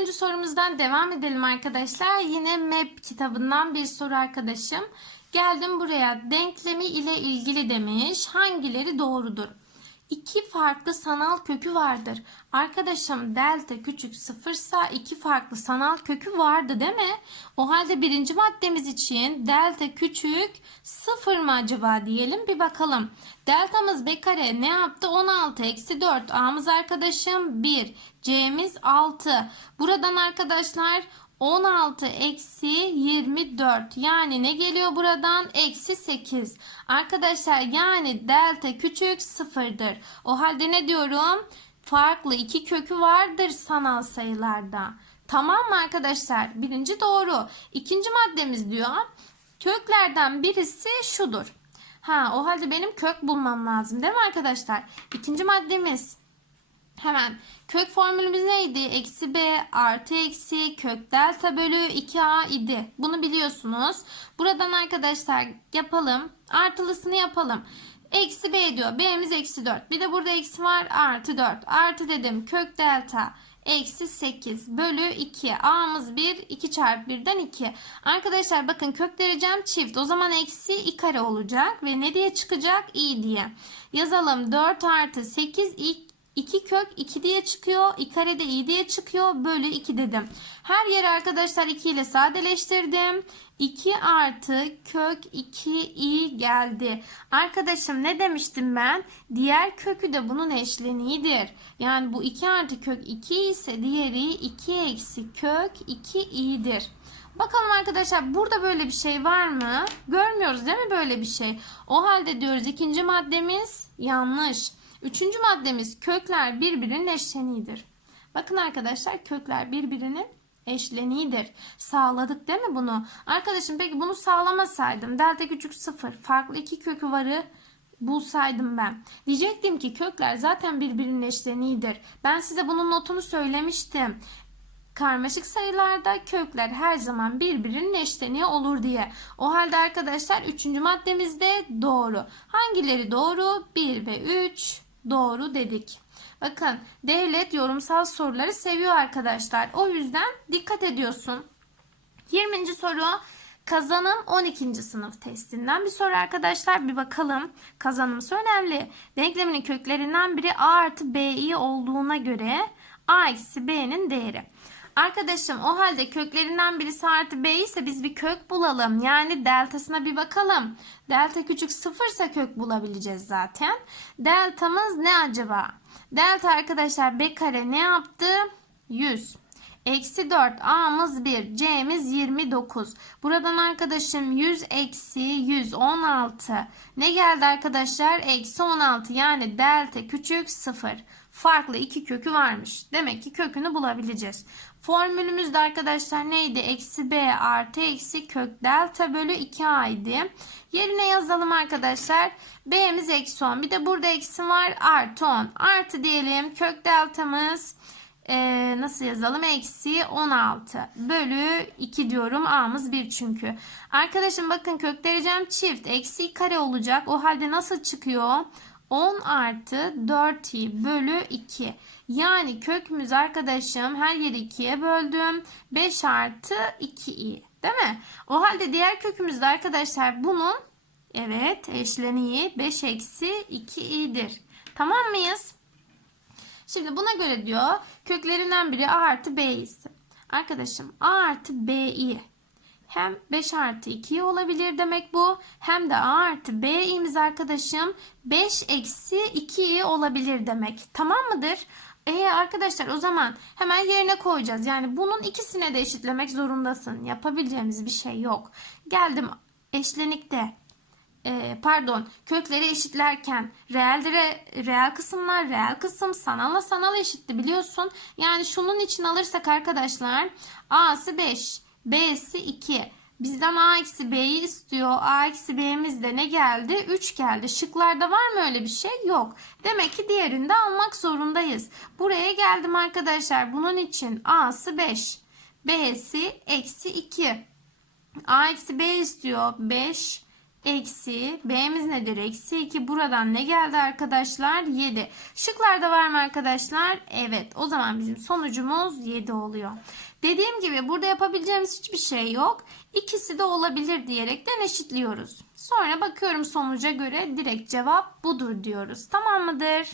9. sorumuzdan devam edelim arkadaşlar. Yine MEP kitabından bir soru arkadaşım. Geldim buraya. Denklemi ile ilgili demiş. Hangileri doğrudur? İki farklı sanal kökü vardır. Arkadaşım delta küçük sıfırsa iki farklı sanal kökü vardı değil mi? O halde birinci maddemiz için delta küçük sıfır mı acaba diyelim bir bakalım. Deltamız b kare ne yaptı? 16 eksi 4. A'mız arkadaşım 1. C'miz 6. Buradan arkadaşlar 16 eksi 24 yani ne geliyor buradan? Eksi 8 arkadaşlar yani delta küçük sıfırdır. O halde ne diyorum? Farklı iki kökü vardır sanal sayılarda. Tamam mı arkadaşlar? Birinci doğru. İkinci maddemiz diyor köklerden birisi şudur. Ha o halde benim kök bulmam lazım değil mi arkadaşlar? İkinci maddemiz Hemen kök formülümüz neydi? Eksi b artı eksi kök delta bölü 2a idi. Bunu biliyorsunuz. Buradan arkadaşlar yapalım. Artılısını yapalım. Eksi b diyor. b'miz eksi 4. Bir de burada eksi var. Artı 4. Artı dedim. Kök delta eksi 8 bölü 2. A'mız 1. 2 çarpı 1'den 2. Arkadaşlar bakın kök derecem çift. O zaman eksi i kare olacak. Ve ne diye çıkacak? i diye. Yazalım. 4 artı 8 i 2 kök 2 diye çıkıyor. i kare de i diye çıkıyor. Bölü 2 dedim. Her yeri arkadaşlar 2 ile sadeleştirdim. 2 artı kök 2 i geldi. Arkadaşım ne demiştim ben? Diğer kökü de bunun eşleniğidir. Yani bu 2 artı kök 2 ise diğeri 2 eksi kök 2 i'dir. Bakalım arkadaşlar burada böyle bir şey var mı? Görmüyoruz değil mi böyle bir şey? O halde diyoruz ikinci maddemiz yanlış. Üçüncü maddemiz kökler birbirinin eşleniğidir. Bakın arkadaşlar kökler birbirinin eşleniğidir. Sağladık değil mi bunu? Arkadaşım peki bunu sağlamasaydım delta küçük sıfır farklı iki kökü varı bulsaydım ben. Diyecektim ki kökler zaten birbirinin eşleniğidir. Ben size bunun notunu söylemiştim. Karmaşık sayılarda kökler her zaman birbirinin eşleniği olur diye. O halde arkadaşlar üçüncü maddemizde doğru. Hangileri doğru? 1 ve 3 doğru dedik. Bakın devlet yorumsal soruları seviyor arkadaşlar. O yüzden dikkat ediyorsun. 20. soru kazanım 12. sınıf testinden bir soru arkadaşlar. Bir bakalım. Kazanımsı önemli. Denkleminin köklerinden biri a artı bi olduğuna göre a eksi b'nin değeri. Arkadaşım o halde köklerinden birisi artı b ise biz bir kök bulalım. Yani deltasına bir bakalım. Delta küçük sıfırsa kök bulabileceğiz zaten. Deltamız ne acaba? Delta arkadaşlar b kare ne yaptı? 100. Eksi 4 a'mız 1 c'miz 29. Buradan arkadaşım 100 eksi 116. Ne geldi arkadaşlar? Eksi 16 yani delta küçük 0 farklı iki kökü varmış. Demek ki kökünü bulabileceğiz. Formülümüz de arkadaşlar neydi? Eksi b artı eksi kök delta bölü 2a idi. Yerine yazalım arkadaşlar. b'miz eksi 10. Bir de burada eksi var artı 10. Artı diyelim kök deltamız ee, nasıl yazalım? Eksi 16 bölü 2 diyorum. A'mız 1 çünkü. Arkadaşım bakın kök derecem çift. Eksi kare olacak. O halde nasıl çıkıyor? 10 artı 4i bölü 2. Yani kökümüz arkadaşım her yeri 2'ye böldüm. 5 artı 2i. Değil mi? O halde diğer kökümüzde arkadaşlar bunun evet eşleniği 5 eksi 2i'dir. Tamam mıyız? Şimdi buna göre diyor köklerinden biri a artı b. Arkadaşım a artı b'yi hem 5 artı 2 olabilir demek bu. Hem de a artı b i'miz arkadaşım 5 eksi 2 olabilir demek. Tamam mıdır? E arkadaşlar o zaman hemen yerine koyacağız. Yani bunun ikisine de eşitlemek zorundasın. Yapabileceğimiz bir şey yok. Geldim eşlenikte e, pardon kökleri eşitlerken reel re, reel kısımlar reel kısım sanalla sanal eşitti biliyorsun. Yani şunun için alırsak arkadaşlar a'sı 5 B'si 2. Bizden A eksi B'yi istiyor. A eksi B'miz de ne geldi? 3 geldi. Şıklarda var mı öyle bir şey? Yok. Demek ki diğerini de almak zorundayız. Buraya geldim arkadaşlar. Bunun için A'sı 5. B'si eksi 2. A eksi B istiyor. 5 eksi b'miz nedir? Eksi 2 buradan ne geldi arkadaşlar? 7. Şıklarda var mı arkadaşlar? Evet. O zaman bizim sonucumuz 7 oluyor. Dediğim gibi burada yapabileceğimiz hiçbir şey yok. İkisi de olabilir diyerekten eşitliyoruz. Sonra bakıyorum sonuca göre direkt cevap budur diyoruz. Tamam mıdır?